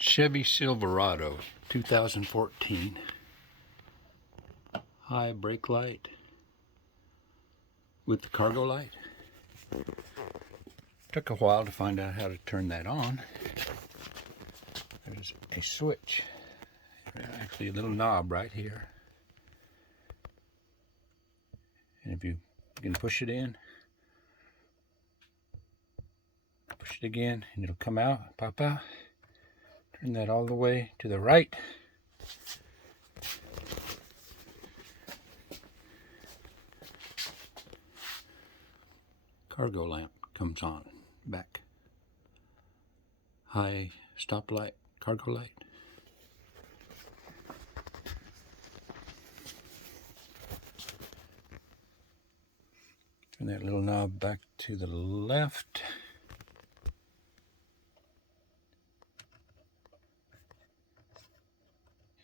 Chevy Silverado 2014. High brake light with the cargo light. Took a while to find out how to turn that on. There's a switch, actually a little knob right here. And if you can push it in, push it again, and it'll come out, pop out. Turn that all the way to the right. Cargo lamp comes on, back. High stop light, cargo light. Turn that little knob back to the left.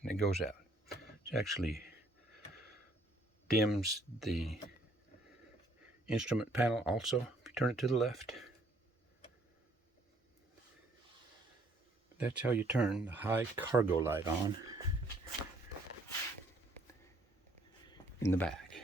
And it goes out. It actually dims the instrument panel also, if you turn it to the left. That's how you turn the high cargo light on in the back.